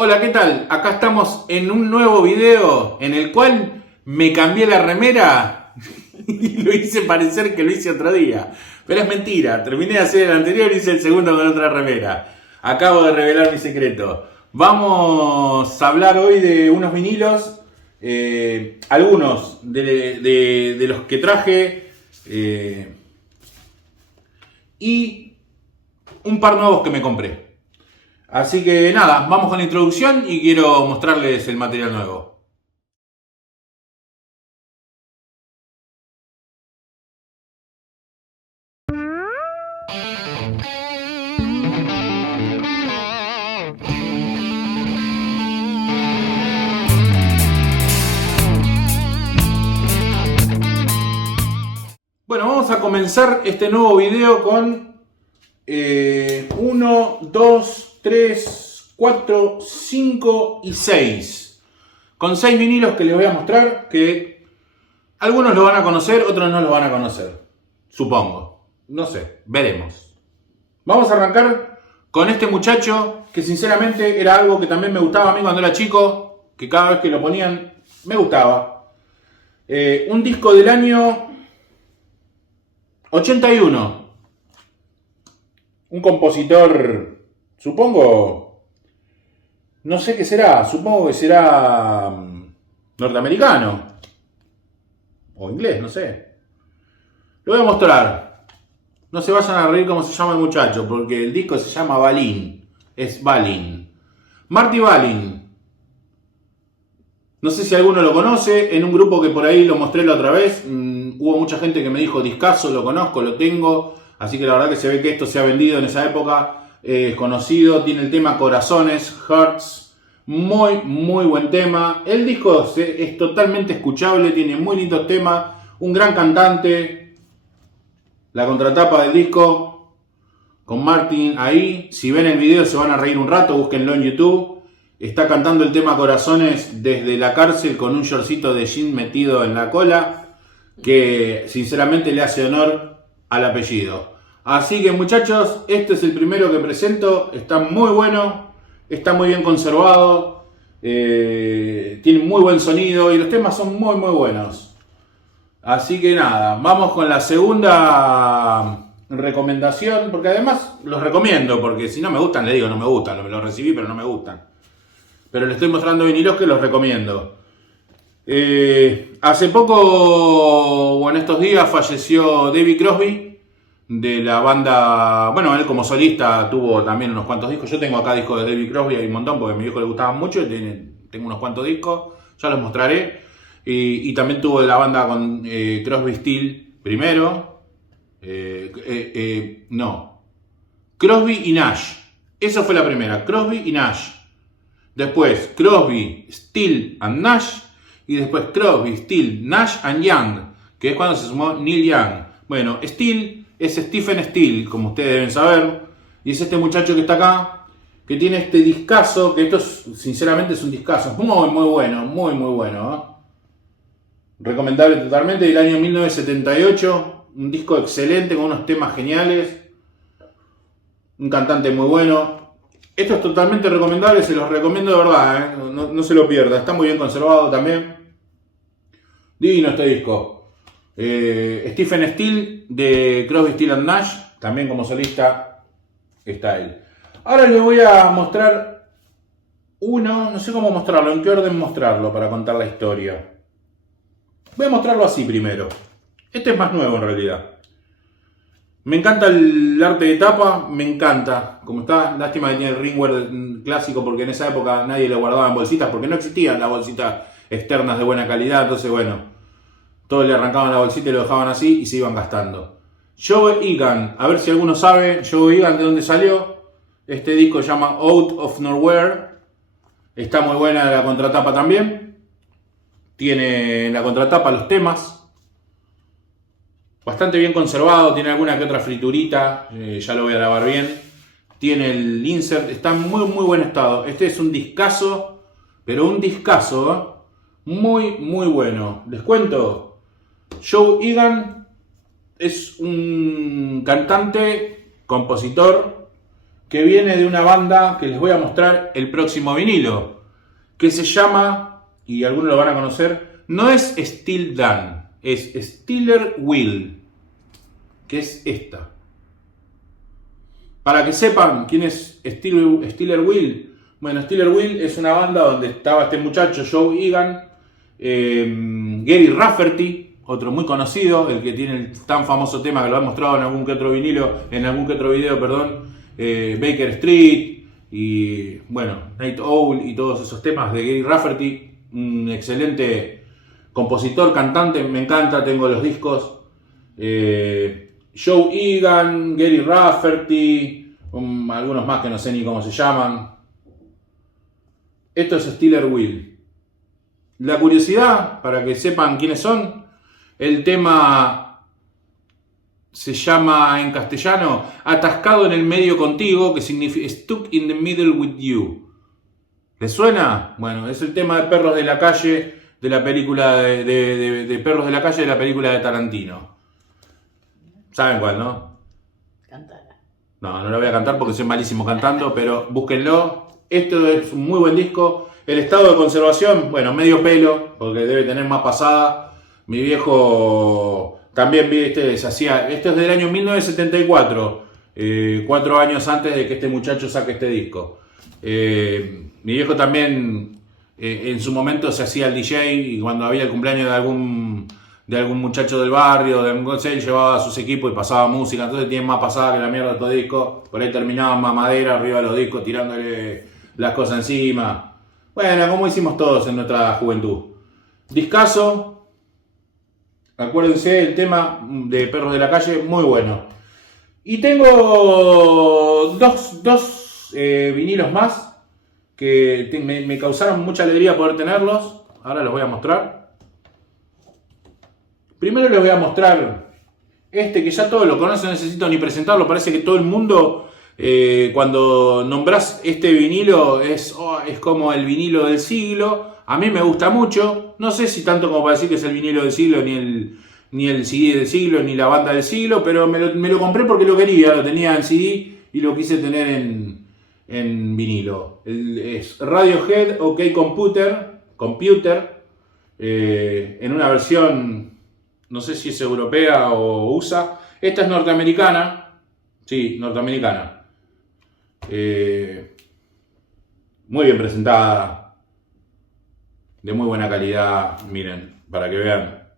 Hola, ¿qué tal? Acá estamos en un nuevo video en el cual me cambié la remera y lo hice parecer que lo hice otro día. Pero es mentira, terminé de hacer el anterior y hice el segundo con otra remera. Acabo de revelar mi secreto. Vamos a hablar hoy de unos vinilos, algunos de los que traje y un par nuevos que me compré. Así que nada, vamos con la introducción y quiero mostrarles el material nuevo. Bueno, vamos a comenzar este nuevo video con 1, 2, 3, 4, 5 y 6. Con 6 vinilos que les voy a mostrar, que algunos lo van a conocer, otros no lo van a conocer. Supongo. No sé, veremos. Vamos a arrancar con este muchacho, que sinceramente era algo que también me gustaba a mí cuando era chico, que cada vez que lo ponían me gustaba. Un disco del año 81. Un compositor, supongo, no sé qué será, supongo que será norteamericano o inglés, no sé. Lo voy a mostrar. No se vayan a reír cómo se llama el muchacho, porque el disco se llama Balin. Es Balin. Marty Balin. No sé si alguno lo conoce. En un grupo que por ahí lo mostré la otra vez, hubo mucha gente que me dijo discazo, lo conozco, lo tengo. Así que la verdad que se ve que esto se ha vendido en esa época. Es conocido. Tiene el tema Corazones, Hearts. Muy, muy buen tema. El disco es totalmente escuchable. Tiene muy lindos temas. Un gran cantante. La contratapa del disco con Martin ahí. Si ven el video se van a reír un rato. Búsquenlo en YouTube. Está cantando el tema Corazones desde la cárcel con un shortcito de jean metido en la cola, que sinceramente le hace honor al apellido. Así que muchachos, este es el primero que presento. Está muy bueno, está muy bien conservado, tiene muy buen sonido y los temas son muy muy buenos. Así que nada, vamos con la segunda recomendación, porque además los recomiendo, porque si no me gustan le digo no me gustan, los recibí pero no me gustan. Pero les estoy mostrando vinilos que los recomiendo. Hace poco, o en estos días, falleció David Crosby de la banda. Bueno, él como solista tuvo también unos cuantos discos. Yo tengo acá discos de David Crosby, hay un montón porque a mi viejo le gustaban mucho. Tengo unos cuantos discos, ya los mostraré. Y también tuvo de la banda con Crosby, Still primero. No, Crosby y Nash. Esa fue la primera, Crosby y Nash. Después Crosby, Still and Nash. Y después Crosby, Still, Nash and Young, que es cuando se sumó Neil Young. Bueno, Still es Stephen Still, como ustedes deben saber. Y es este muchacho que está acá, que tiene este discazo, que esto sinceramente es un discazo. Muy, muy bueno, muy, muy bueno. Recomendable totalmente, del año 1978. Un disco excelente, con unos temas geniales. Un cantante muy bueno. Esto es totalmente recomendable, se los recomiendo de verdad, no se lo pierda. Está muy bien conservado también. Divino este disco. Stephen Still de Crosby, Still and Nash, también como solista está él. Ahora les voy a mostrar uno, no sé cómo mostrarlo, en qué orden mostrarlo para contar la historia. Voy a mostrarlo así primero. Este es más nuevo en realidad. Me encanta el arte de tapa, me encanta. Como está, lástima que tiene el ringware clásico porque en esa época nadie le guardaba en bolsitas porque no existían las bolsitas externas de buena calidad. Entonces, bueno, todos le arrancaban la bolsita y lo dejaban así y se iban gastando. Joe Egan, a ver si alguno sabe, Joe Egan de dónde salió. Este disco se llama Out of Nowhere. Está muy buena la contratapa también. Tiene en la contratapa los temas. Bastante bien conservado, tiene alguna que otra friturita, ya lo voy a lavar bien. Tiene el insert, está en muy muy buen estado. Este es un discazo, pero un discazo, muy muy bueno. Les cuento, Joe Egan es un cantante, compositor, que viene de una banda que les voy a mostrar el próximo vinilo, que se llama, y algunos lo van a conocer, no es Steely Dan, es Stealers Wheel, que es esta. Para que sepan quién es Stealers Wheel, bueno, Stealers Wheel es una banda donde estaba este muchacho, Joe Egan, Gary Rafferty, otro muy conocido, el que tiene el tan famoso tema que lo han mostrado en algún que otro vinilo, en algún que otro video, perdón, Baker Street y bueno, Night Owl y todos esos temas de Gary Rafferty, un excelente compositor, cantante, me encanta, tengo los discos. Joe Egan, Gary Rafferty, algunos más que no sé ni cómo se llaman. Esto es Stealers Wheel. La curiosidad, para que sepan quiénes son, el tema se llama en castellano Atascado en el medio contigo, que significa Stuck in the middle with you. ¿Les suena? Bueno, es el tema de Perros de la Calle, de la película de Perros de la Calle, de la película de Tarantino. ¿Saben cuál, no? Cantala. No, no lo voy a cantar porque soy malísimo cantando, pero búsquenlo. Esto es un muy buen disco. El estado de conservación, bueno, medio pelo, porque debe tener más pasada. Mi viejo también vi esto es del año 1974, 4 años antes de que este muchacho saque este disco. Mi viejo también en su momento se hacía el DJ y cuando había el cumpleaños de algún muchacho del barrio, de algún consejo, llevaba sus equipos y pasaba música, entonces tiene más pasada que la mierda de estos discos. Por ahí terminaban mamadera arriba de los discos tirándole las cosas encima. Bueno, como hicimos todos en nuestra juventud. Discazo, acuérdense, el tema de Perros de la Calle, muy bueno. Y tengo dos vinilos más que me causaron mucha alegría poder tenerlos. Ahora los voy a mostrar. Primero les voy a mostrar este que ya todos lo conocen, no necesito ni presentarlo. Parece que todo el mundo, cuando nombrás este vinilo, es como el vinilo del siglo. A mí me gusta mucho. No sé si tanto como para decir que es el vinilo del siglo, ni el CD del siglo, ni la banda del siglo, pero me lo compré porque lo quería. Lo tenía en CD y lo quise tener en vinilo. Es Radiohead OK Computer, en una versión, no sé si es europea o USA. Esta es norteamericana. Sí, norteamericana. Muy bien presentada. De muy buena calidad. Miren, para que vean.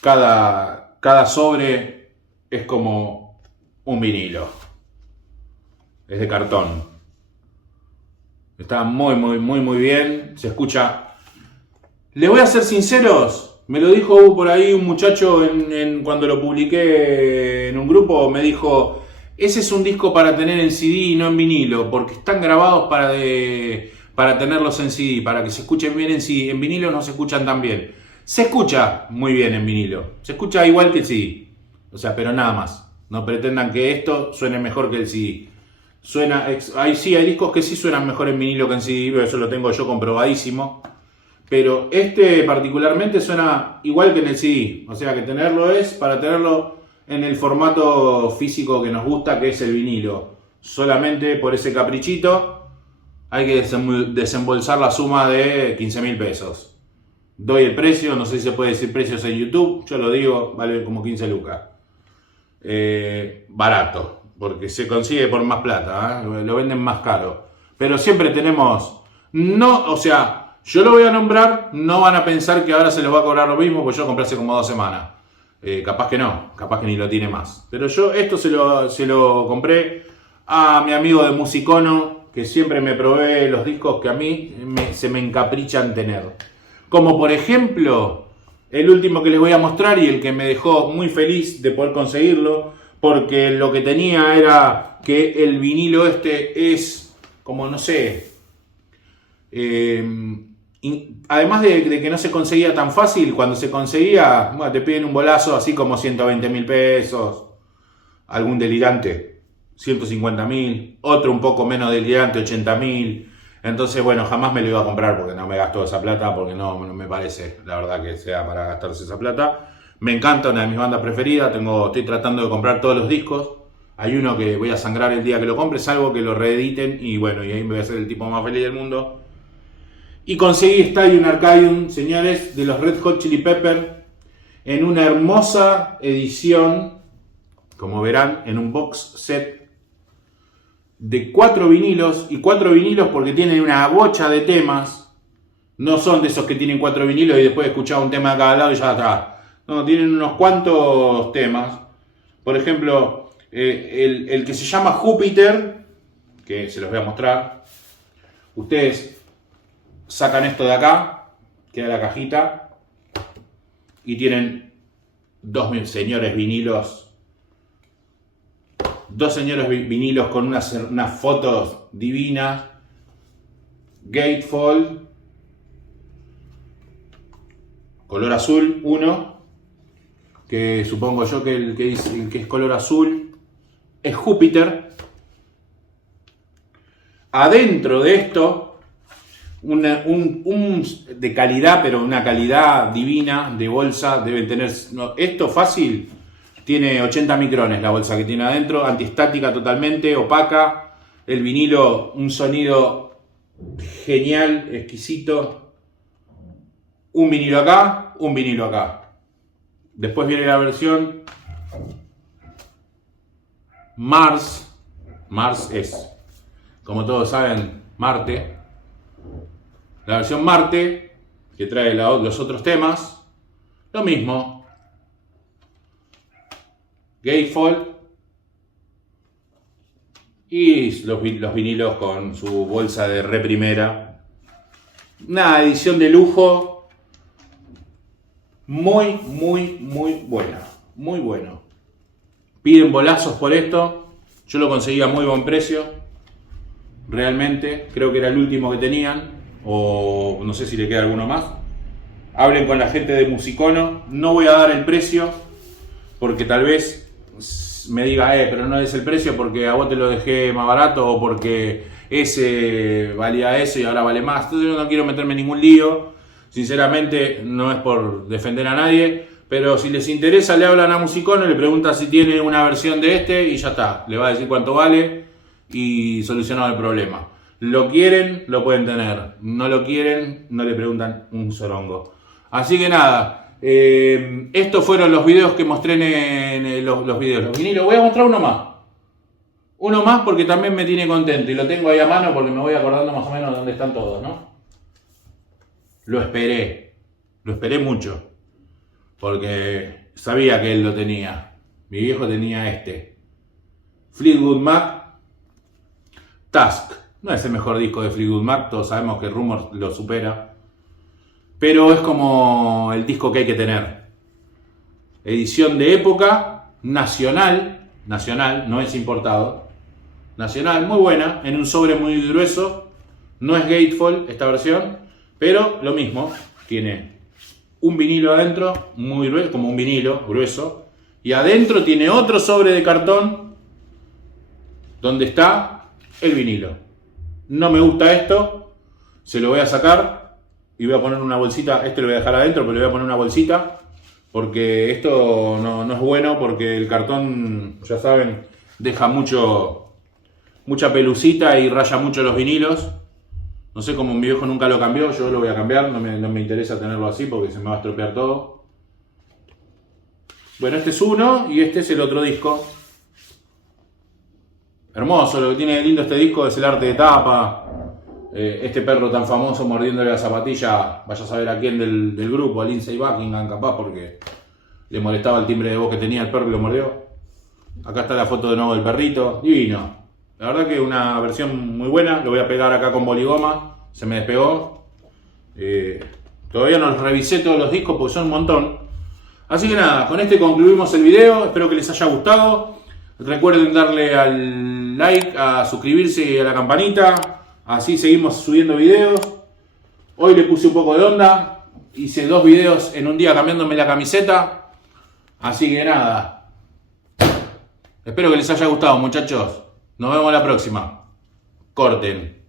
Cada sobre es como un vinilo. Es de cartón. Está muy bien. Se escucha. Les voy a ser sinceros. Me lo dijo por ahí un muchacho cuando lo publiqué en un grupo. Me dijo, ese es un disco para tener en CD y no en vinilo, porque están grabados para tenerlos en CD, para que se escuchen bien en CD. En vinilo no se escuchan tan bien. Se escucha muy bien en vinilo. Se escucha igual que el CD. O sea, pero nada más. No pretendan que esto suene mejor que el CD. Hay discos que sí suenan mejor en vinilo que en CD, pero eso lo tengo yo comprobadísimo. Pero este particularmente suena igual que en el CD. O sea que tenerlo es para tenerlo en el formato físico que nos gusta, que es el vinilo. Solamente por ese caprichito hay que desembolsar la suma de 15.000 pesos. Doy el precio, no sé si se puede decir precios en YouTube. Yo lo digo, vale como 15 lucas. Barato, porque se consigue por más plata, lo venden más caro. Pero siempre tenemos... yo lo voy a nombrar, no van a pensar que ahora se les va a cobrar lo mismo, porque yo compré hace como 2 semanas. Capaz que no, capaz que ni lo tiene más. Pero yo esto se lo compré a mi amigo de Musicono, que siempre me provee los discos que a mí se me encaprichan tener. Como por ejemplo, el último que les voy a mostrar y el que me dejó muy feliz de poder conseguirlo, porque lo que tenía era que el vinilo este es como, no sé... además de que no se conseguía tan fácil, cuando se conseguía, bueno, te piden un bolazo así como 120.000 pesos, algún delirante 150.000, otro un poco menos delirante 80.000. Entonces, bueno, jamás me lo iba a comprar porque no me gasto esa plata, porque no me parece, la verdad, que sea para gastarse esa plata. Me encanta, una de mis bandas preferidas, estoy tratando de comprar todos los discos. Hay uno que voy a sangrar el día que lo compre, salvo que lo reediten y bueno, y ahí me voy a hacer el tipo más feliz del mundo. Y conseguí Stadium Arcadium, señores, de los Red Hot Chili Peppers, en una hermosa edición, como verán, en un box set de 4 vinilos, y 4 vinilos porque tienen una bocha de temas. No son de esos que tienen 4 vinilos y después escuchar un tema de cada lado y ya está. No, tienen unos cuantos temas. Por ejemplo, el que se llama Júpiter, que se los voy a mostrar. Ustedes sacan esto de acá, queda la cajita, y tienen dos señores vinilos con unas fotos divinas. Gatefold, color azul, uno, que supongo yo que el que es color azul es Júpiter. Adentro de esto, un de calidad, pero una calidad divina de bolsa, deben tener, esto fácil, tiene 80 micrones la bolsa que tiene adentro, antiestática totalmente, opaca, el vinilo, un sonido genial, exquisito, un vinilo acá, un vinilo acá. Después viene la versión Mars es, como todos saben, Marte. La versión Marte, que trae los otros temas, lo mismo. Gatefold y los vinilos con su bolsa de re primera. Una edición de lujo muy buena. Muy bueno. Piden bolazos por esto. Yo lo conseguí a muy buen precio. Realmente, creo que era el último que tenían. O no sé si le queda alguno más. Hablen con la gente de Musicono. No voy a dar el precio porque tal vez me diga, pero no es el precio porque a vos te lo dejé más barato o porque ese valía eso y ahora vale más. Entonces yo no quiero meterme en ningún lío. Sinceramente, no es por defender a nadie, pero si les interesa, le hablan a Musicono, le preguntan si tiene una versión de este y ya está. Le va a decir cuánto vale y solucionado el problema. Lo quieren, lo pueden tener. No lo quieren, no le preguntan un sorongo. Así que nada. Estos fueron los videos que mostré en los videos. Los vinilos. Voy a mostrar uno más. Uno más porque también me tiene contento. Y lo tengo ahí a mano porque me voy acordando más o menos de dónde están todos, ¿no? Lo esperé. Lo esperé mucho. Porque sabía que él lo tenía. Mi viejo tenía este. Fleetwood Mac. Tusk. No es el mejor disco de Fleetwood Mac. Todos sabemos que Rumours lo supera. Pero es como el disco que hay que tener. Edición de época, nacional, no es importado. Nacional, muy buena, en un sobre muy grueso. No es Gatefold esta versión, pero lo mismo. Tiene un vinilo adentro, muy grueso, como un vinilo grueso. Y adentro tiene otro sobre de cartón donde está el vinilo. No me gusta esto, se lo voy a sacar. Y voy a poner una bolsita, este lo voy a dejar adentro, pero le voy a poner una bolsita. Porque esto no es bueno, porque el cartón, ya saben, deja mucha pelucita y raya mucho los vinilos. No sé cómo mi viejo nunca lo cambió, yo lo voy a cambiar, no me interesa tenerlo así porque se me va a estropear todo. Bueno, este es uno y este es el otro disco. Hermoso, lo que tiene de lindo este disco es el arte de tapa. Este perro tan famoso mordiéndole la zapatilla, vaya a saber a quién del grupo, a Lindsey Buckingham capaz, porque le molestaba el timbre de voz que tenía el perro y lo mordió. Acá está la foto de nuevo del perrito, divino. La verdad que una versión muy buena, lo voy a pegar acá con boligoma, se me despegó. Todavía no los revisé todos los discos porque son un montón. Así que nada, con este concluimos el video, espero que les haya gustado. Recuerden darle al like, a suscribirse y a la campanita. Así seguimos subiendo videos. Hoy le puse un poco de onda. Hice 2 videos en un día cambiándome la camiseta. Así que nada. Espero que les haya gustado, muchachos. Nos vemos la próxima. Corten.